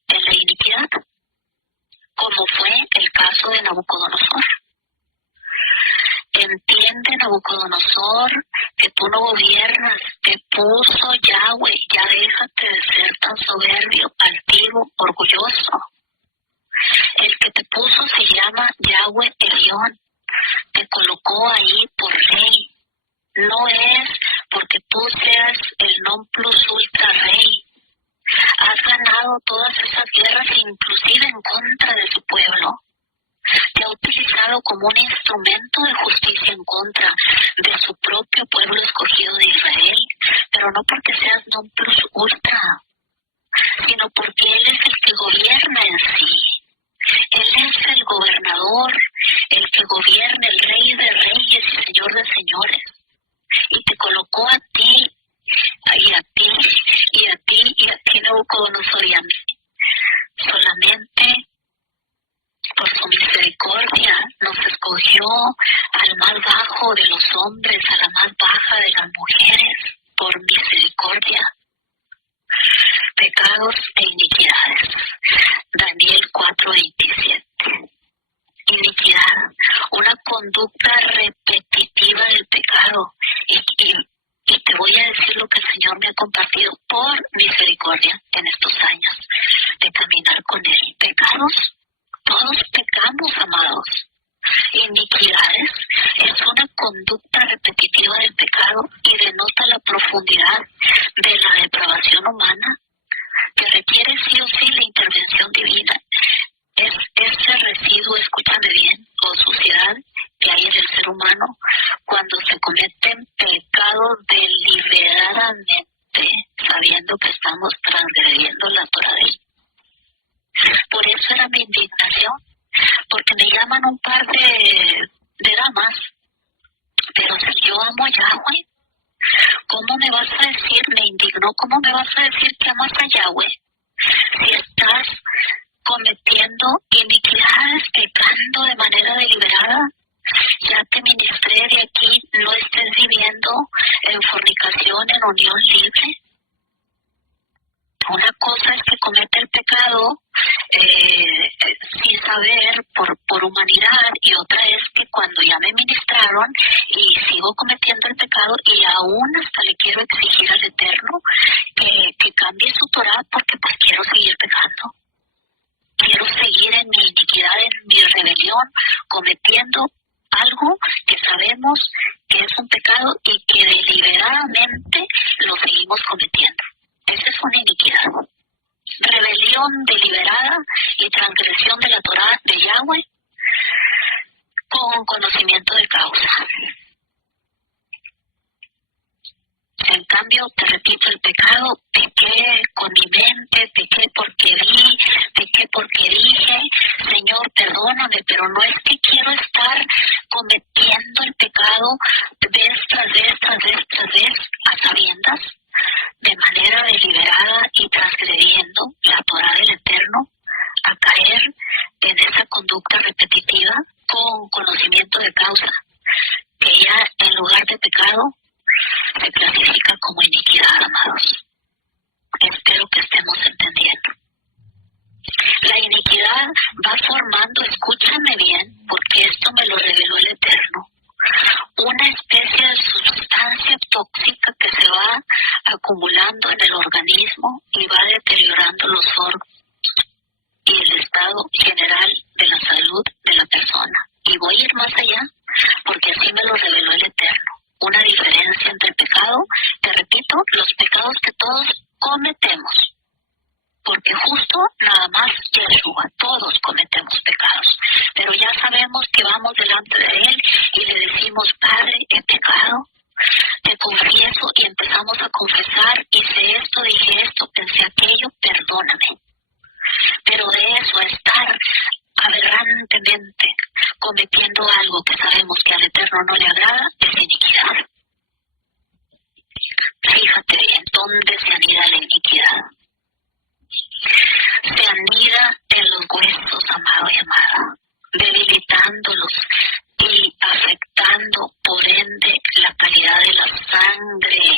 en la iniquidad, como fue el caso de Nabucodonosor. Entiende, Nabucodonosor, que tú no gobiernas, te puso Yahweh, ya déjate de ser tan soberbio, altivo, orgulloso. El que te puso se llama Yahweh Elión, te colocó ahí por rey. No es porque tú seas el non plus ultra rey. Has ganado todas esas guerras, inclusive en contra de su pueblo. Te ha utilizado como un instrumento de justicia en contra de su propio pueblo escogido de Israel, pero no porque seas non plus ultra, sino porque Él es el que gobierna en sí. Él es el gobernador, el que gobierna, el rey de reyes y señor de señores. Y te colocó a ti, y a ti, y a ti, y a ti, Nabucodonosor, y a mí. Solamente por su misericordia nos escogió al más bajo de los hombres, a la más baja de las mujeres, por misericordia. Pecados e iniquidades. Daniel 4:27. Iniquidad, una conducta repetitiva del pecado. Y te voy a decir lo que el Señor me ha compartido por misericordia en estos años de caminar con Él. Pecados, todos pecamos, amados. Iniquidades es una conducta repetitiva del pecado y denota la profundidad de la depravación humana que requiere sí o sí la intervención divina. Es ese residuo, escúchame bien, o suciedad que hay en el ser humano cuando se cometen pecados deliberadamente, sabiendo que estamos transgrediendo la Torah de Él. Por eso era mi indignación, porque me llaman un par de damas, pero si yo amo a Yahweh, ¿cómo me vas a decir, me indignó, cómo me vas a decir que amas a Yahweh si estás cometiendo iniquidades, pecando de manera deliberada? Ya te ministré de aquí, no estés viviendo en fornicación, en unión libre. Una cosa es que comete el pecado sanidad y otra es que cuando ya me ministraron y sigo cometiendo el pecado y aún hasta le quiero exigir al Eterno que cambie su Torah porque pues quiero seguir pecando. Quiero seguir en mi iniquidad, en mi rebelión, cometiendo algo que sabemos que es un pecado y que deliberadamente lo seguimos cometiendo. Esa es una iniquidad. Rebelión deliberada y transgresión de la Torah de Yahweh con conocimiento de causa. En cambio, te repito, el pecado, pequé con mi mente, pequé porque vi, pequé porque dije, Señor, perdóname, pero no es que quiero estar cometiendo el pecado vez tras vez, tras vez, tras vez, a sabiendas, de manera deliberada y transgrediendo la Torah del Eterno, a caer en esa conducta repetitiva con conocimiento de causa, que ya en lugar de pecado se clasifica como iniquidad, amados. Espero que estemos entendiendo. La iniquidad va formando, escúchame bien, porque esto me lo reveló el Eterno, una especie de sustancia tóxica que se va acumulando en el organismo y va deteriorando los órganos y el estado general de la salud de la persona. Y voy a ir más allá, porque así me lo reveló el Eterno. Una diferencia entre pecado, te repito, los pecados que todos cometemos, porque justo nada más Yeshua, todos cometemos pecados, pero ya sabemos que vamos delante de Él y le decimos, Padre, he pecado, te confieso, y empezamos a confesar, hice esto, dije esto, pensé aquello, perdóname. Pero de eso, a estar aberrantemente cometiendo algo que sabemos que al Eterno no le agrada, es iniquidad. Fíjate bien, ¿dónde se anida la iniquidad? Se anida en los huesos, amado y amada, debilitándolos y afectando, por ende, la calidad de la sangre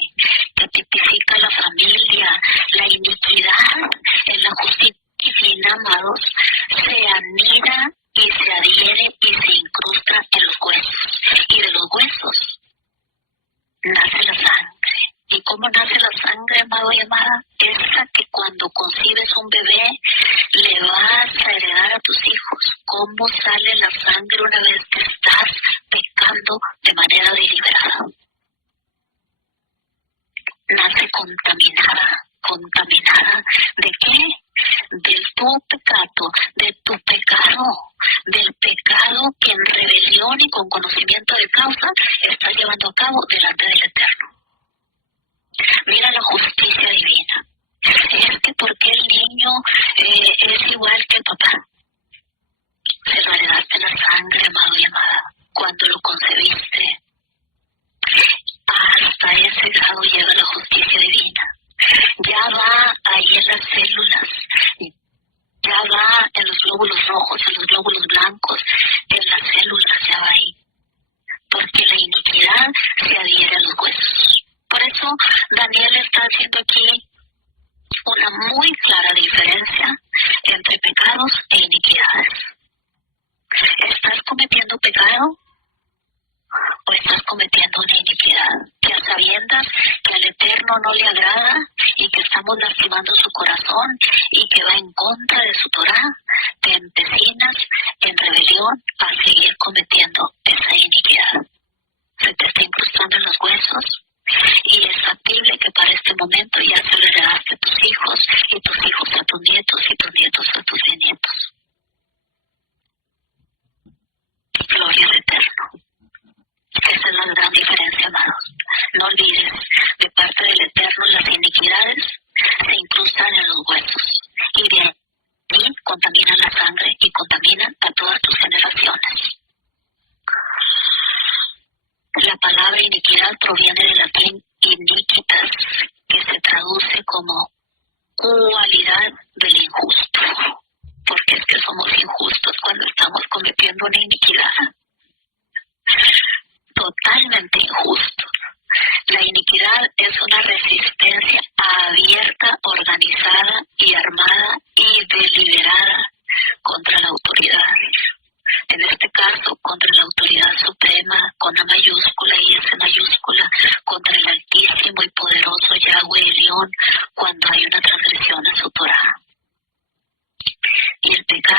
que tipifica la familia. La iniquidad en la justicia divina, amados, se anida y se adhiere y se incrusta en los huesos. Y de los huesos nace la sangre. ¿Y cómo nace la sangre, amado y amada? Esa que cuando concibes un bebé le vas a heredar a tus hijos. ¿Cómo sale la sangre una vez que estás pecando de manera deliberada? Nace contaminada. ¿Contaminada de qué? De tu pecado, del pecado que en rebelión y con conocimiento de causa estás llevando a cabo delante del Eterno. Mira la justicia divina. Es que porque el niño es igual que el papá. Se lo heredaste la sangre, amado y amada, cuando lo concebiste. Hasta ese grado llega la justicia divina. Ya va ahí en las células, ya va en los glóbulos rojos, en los glóbulos blancos, en las células, ya va ahí. Porque la iniquidad se adhiere a los huesos. Por eso Daniel está haciendo aquí una muy clara diferencia entre pecados e iniquidades. ¿Estás cometiendo pecado o estás cometiendo una iniquidad? Que a sabiendas que al Eterno no le agrada y que estamos lastimando su corazón y que va en contra de su Torah, te empecinas en rebelión a seguir cometiendo esa iniquidad. Se te está incrustando en los huesos. Y es factible que para este momento ya se lo heredaste a tus hijos, y tus hijos a tus nietos, y tus nietos a tus bisnietos. Gloria al Eterno. Esa es la gran diferencia, amados. No olvides, de parte del Eterno las iniquidades se incrustan en los huesos, y de ahí contaminan la sangre y contaminan a todas tus generaciones. La palabra iniquidad proviene del latín iniquitas, que se traduce como cualidad del injusto, porque es que somos injustos cuando estamos cometiendo una iniquidad. Totalmente injustos. La iniquidad es una resistencia abierta, organizada y armada y deliberada contra la autoridad. En este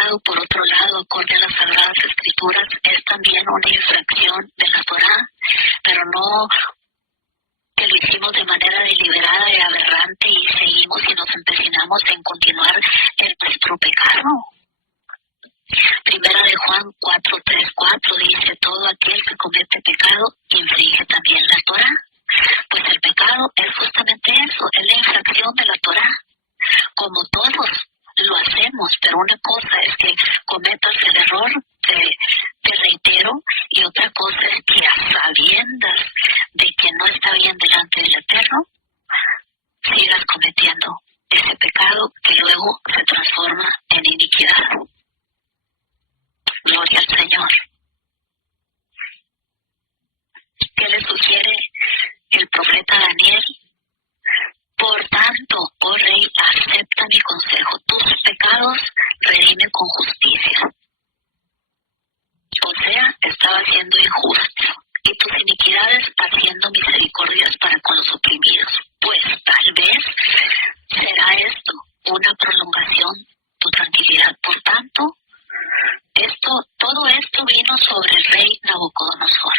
pecado, por otro lado, acorde a las Sagradas Escrituras, es también una infracción de la Torá, pero no que lo hicimos de manera deliberada y aberrante y seguimos y nos empecinamos en continuar en nuestro pecado. Primera de Juan 4:3-4 dice: todo aquel que comete pecado infringe también la Torá. Pues el pecado es justamente eso, es la infracción de la Torá. Como todos lo hacemos, pero una cosa es que cometas el error, te reitero, y otra cosa es que a sabiendas de que no está bien delante del Eterno, sigas cometiendo ese pecado que luego se transforma en iniquidad. Gloria al Señor. ¿Qué le sugiere el profeta Daniel? Por tanto, oh rey, acepta mi consejo. Tus pecados redime con justicia. O sea, estaba siendo injusto, y tus iniquidades haciendo misericordias para con los oprimidos. Pues tal vez será esto una prolongación, tu tranquilidad. Por tanto, todo esto vino sobre el rey Nabucodonosor.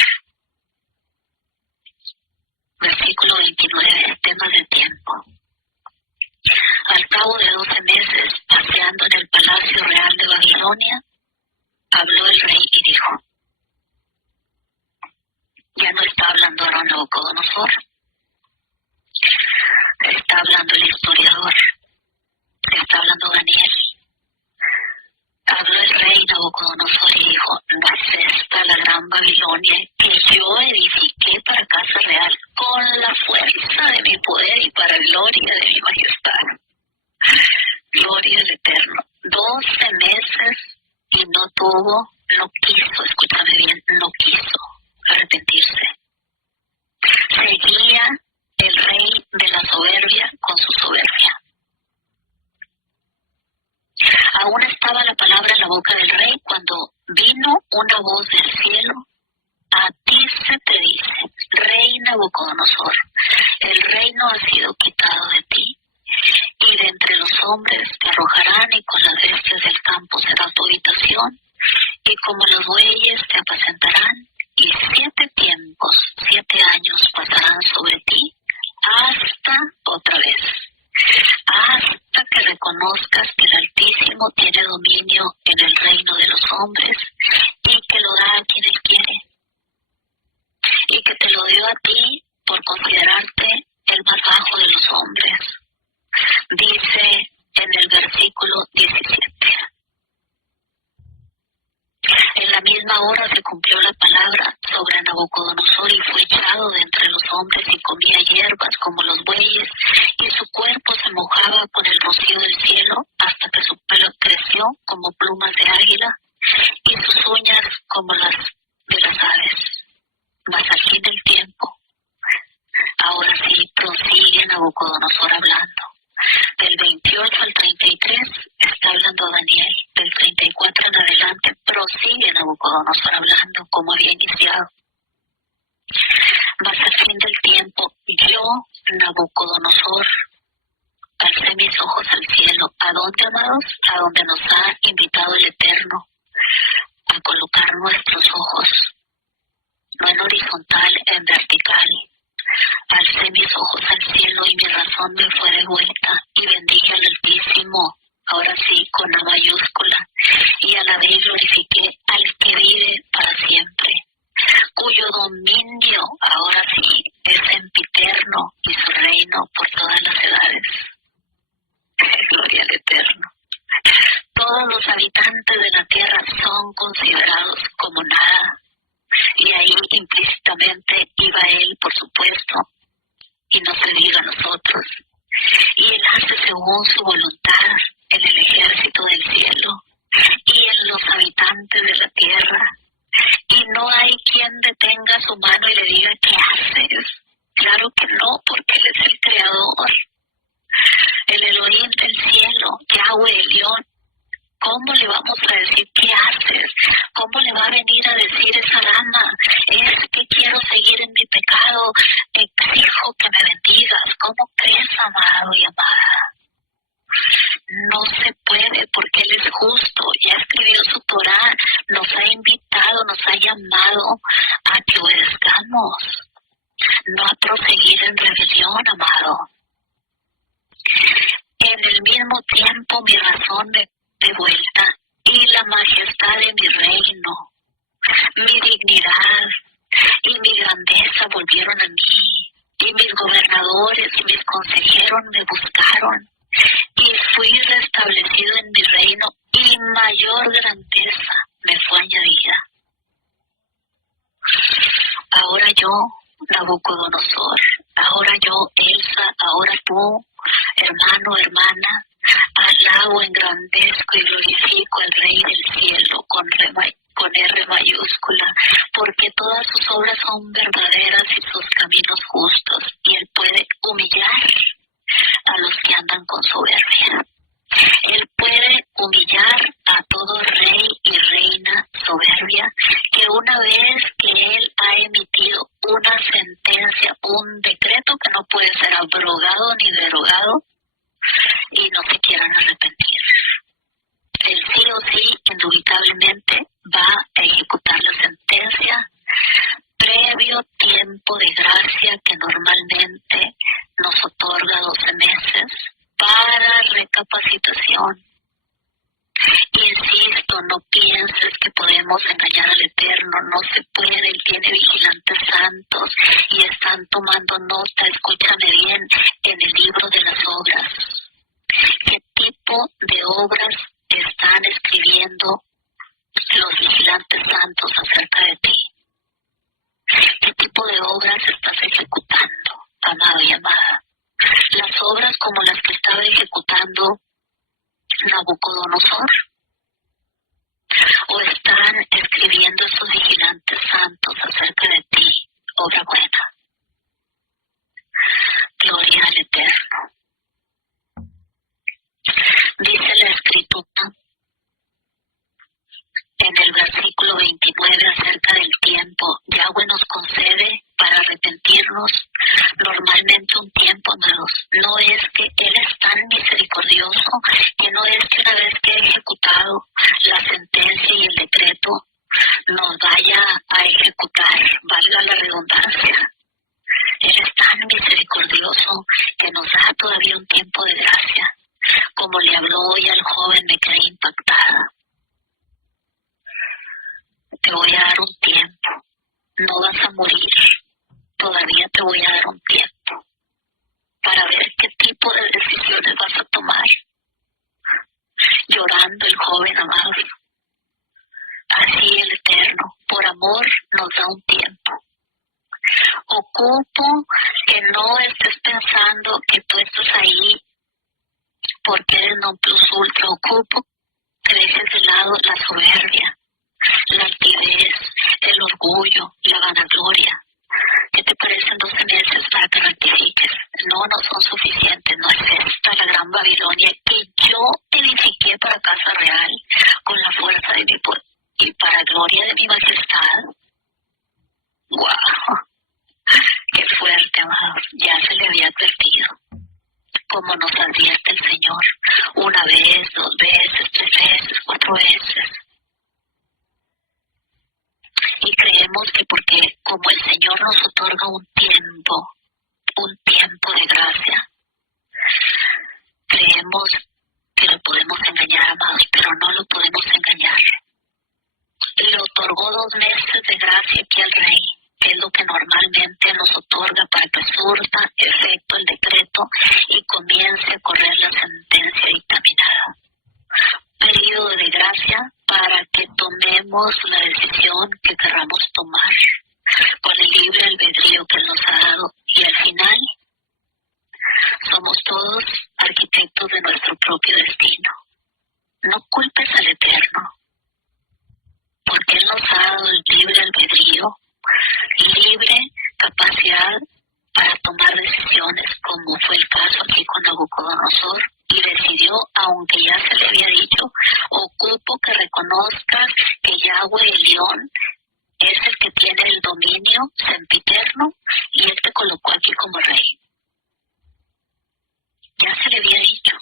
Versículo 29, temas de tiempo. Al cabo de 12 meses, paseando en el palacio real de Babilonia, habló el rey y dijo: ya no está hablando ahora Nabucodonosor, está hablando el historiador, está hablando Daniel. Habló el rey Nabucodonosor y dijo: ¿no es esta la gran Babilonia que yo edifiqué para casa real con la fuerza de mi poder y para gloria de mi majestad? Gloria al Eterno. 12 meses y no quiso, escúchame bien, no quiso arrepentirse. Seguía el rey de la soberbia con su soberbia. Aún estaba la palabra en la boca del rey cuando vino una voz del cielo: a ti se te dice, rey Nabucodonosor, el reino ha sido quitado de ti, y de entre los hombres te arrojarán, y con las bestias del campo será tu habitación, y como los bueyes te apacentarán, y 7 años pasarán sobre ti, hasta otra vez, hasta que reconozcas que el Altísimo tiene dominio en el reino de los hombres, y que lo da a quien él quiere, y que te lo dio a ti por considerarte el más bajo de los hombres. Dice en el versículo 17: en la misma hora se cumplió la palabra sobre Nabucodonosor, y fue echado de entre los hombres y comía hierbas como los bueyes, y su cuerpo se mojaba con el rocío del cielo hasta que su pelo creció como plumas de águila y sus uñas como las de las aves. Mas al fin del tiempo, ahora sí prosigue Nabucodonosor hablando. Del 28 al 33 está hablando Daniel. Del 34 en adelante prosigue Nabucodonosor hablando como había iniciado. Mas al fin del tiempo, yo, Nabucodonosor, alcé mis ojos al cielo. ¿A dónde, amados? A donde nos ha invitado el Eterno a colocar nuestros ojos, no en horizontal, en vertical. Alcé mis ojos al cielo y mi razón me fue devuelta, y bendije al Altísimo, ahora sí con A mayúscula, y alabé y glorifiqué al que vive para siempre, cuyo dominio ahora sí es sempiterno y su reino por todas las edades. Gloria al Eterno. Todos los habitantes de la tierra son considerados como nada, y ahí implícitamente iba él, por supuesto, y no se diga a nosotros. Y él hace según su voluntad en el ejército del cielo y en los habitantes de la tierra. Y no hay quien detenga su mano y le diga: ¿qué haces? Claro que no, porque él es el creador, el Elohim del cielo, Yahweh Elión. ¿Cómo le vamos a decir qué haces? ¿Cómo le va a venir a decir esa dama? Es que quiero seguir en mi pecado, exijo que me bendigas. ¿Cómo crees, amado y amada? No se puede porque Él es justo, ya escribió su Torá, nos ha invitado, nos ha llamado a que obedezcamos, no a proseguir en rebelión, amado. En el mismo tiempo mi razón de vuelta y la majestad de mi reino, mi dignidad y mi grandeza volvieron a mí, y mis gobernadores y mis consejeros me buscaron, y fui restablecido en mi reino, y mayor grandeza me fue añadida. Ahora yo, Nabucodonosor, ahora yo, Elsa, ahora tú, hermano, hermana, alabo, engrandezco y glorifico al Rey del cielo con R mayúscula, porque todas sus obras son verdaderas y sus caminos justos, y Él puede humillar a los que andan con soberbia. Él puede humillar a todo rey y reina soberbia, que una vez que Él ha emitido una sentencia, un decreto que no puede ser abrogado ni derogado, y no se quieran arrepentir. Él sí o sí, indubitablemente, va a ejecutar la sentencia previo tiempo de gracia que normalmente nos otorga 12 meses para recapacitación. Y insisto, no pienses que podemos engañar al Eterno, no se puede, Él tiene vigilantes santos y están tomando nota, escúchame bien, en el libro de las obras. ¿Qué tipo de obras están escribiendo los vigilantes santos acerca de ti? ¿Qué tipo de obras estás ejecutando, amado y amada? Las obras como las que estaba ejecutando Nabucodonosor, o están escribiendo esos vigilantes santos acerca de ti, obra buena. Gloria al Eterno. Dice la Escritura en el versículo 29 acerca del tiempo. Yahweh nos concede para arrepentirnos normalmente un tiempo, amados. No es que Él es tan misericordioso que no es que una vez que ha ejecutado la sentencia y el decreto nos vaya a ejecutar, valga la redundancia. Él es tan misericordioso que nos da todavía un tiempo de gracia. Como le habló hoy al joven, me quedé impactada. Te voy a dar un tiempo, no vas a morir, todavía te voy a dar un tiempo para ver qué tipo de decisiones vas a tomar. Llorando el joven, amado. Así el Eterno, por amor, nos da un tiempo. Ocupo que no estés pensando que tú estás ahí porque eres non plus ultra. Ocupo que dejes de lado la soberbia, la altivez, el orgullo, la vanagloria. ¿Qué te parecen 12 meses para que rectifiques? No, no son suficientes. No es esta la gran Babilonia que yo edifiqué para casa real con la fuerza de mi poder y para gloria de mi majestad. ¡Guau! ¡Qué fuerte, amado! Ya se le había advertido. Como nos advierte el Señor, una vez, 2 veces, 3 veces, 4 veces. Y creemos que porque como el Señor nos otorga un tiempo de gracia, creemos que lo podemos engañar, amados, pero no lo podemos engañar. Le otorgó 2 meses de gracia aquí al Rey, que es lo que normalmente nos otorga para que surta efecto el decreto y comience a correr la sentencia dictaminada. Periodo de gracia para que tomemos la decisión que querramos tomar con el libre albedrío que Él nos ha dado, y al final somos todos arquitectos de nuestro propio destino. No culpes al Eterno, porque Él nos ha dado el libre albedrío, libre capacidad para tomar decisiones, como fue el caso aquí con Nabucodonosor, y decidió, aunque ya se le había dicho, ocupo que reconozcas que Yahweh Elión es el que tiene el dominio sempiterno y Él te colocó aquí como rey. Ya se le había dicho,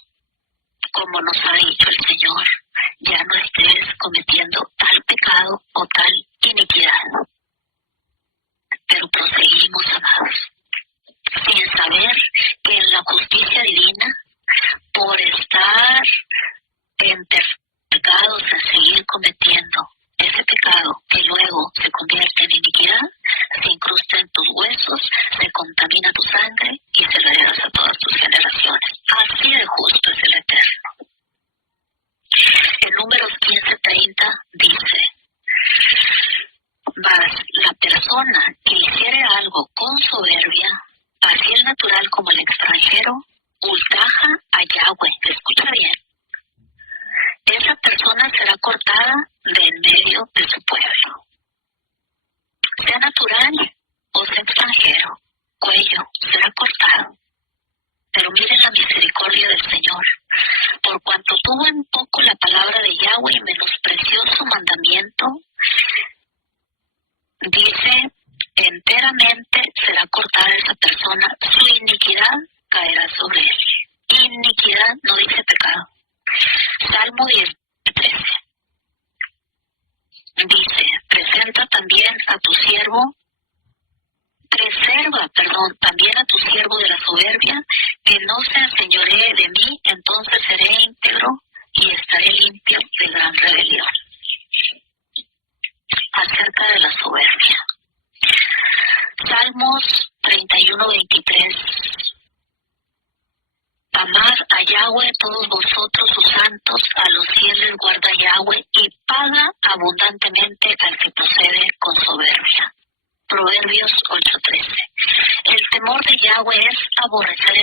como nos ha dicho el Señor, ya no estés cometiendo tal pecado o tal iniquidad. Pero proseguimos, amados, sin saber que en la justicia divina, por estar entercados en seguir cometiendo ese pecado que luego se convierte en iniquidad, se incrusta en tus huesos, se contamina tu sangre y se lo heredas a todas tus generaciones. Así de justo es el Eterno. En Números 15:30 dice: mas la persona que hiciere algo con soberbia, así el natural como el extranjero, ultraja a Yahweh. Escucha bien. Esa persona será cortada de en medio de su pueblo. Sea natural o sea extranjero, cuello será cortado. Pero miren la misericordia del Señor. Por cuanto tuvo en poco la palabra de Yahweh y menospreció su mandamiento, dice, enteramente será cortada esa persona, su iniquidad caerá sobre él. Iniquidad no dice pecado. Salmo 10:13 dice: preserva también a tu siervo de la soberbia, que no se enseñoree de mí, entonces seré íntegro y estaré limpio de gran rebelión. Acerca de la soberbia. Salmos 31:23. Amad a Yahweh todos vosotros sus santos, a los fieles guarda Yahweh, y paga abundantemente al que procede con soberbia. Proverbios 8:13. El temor de Yahweh es aborrecer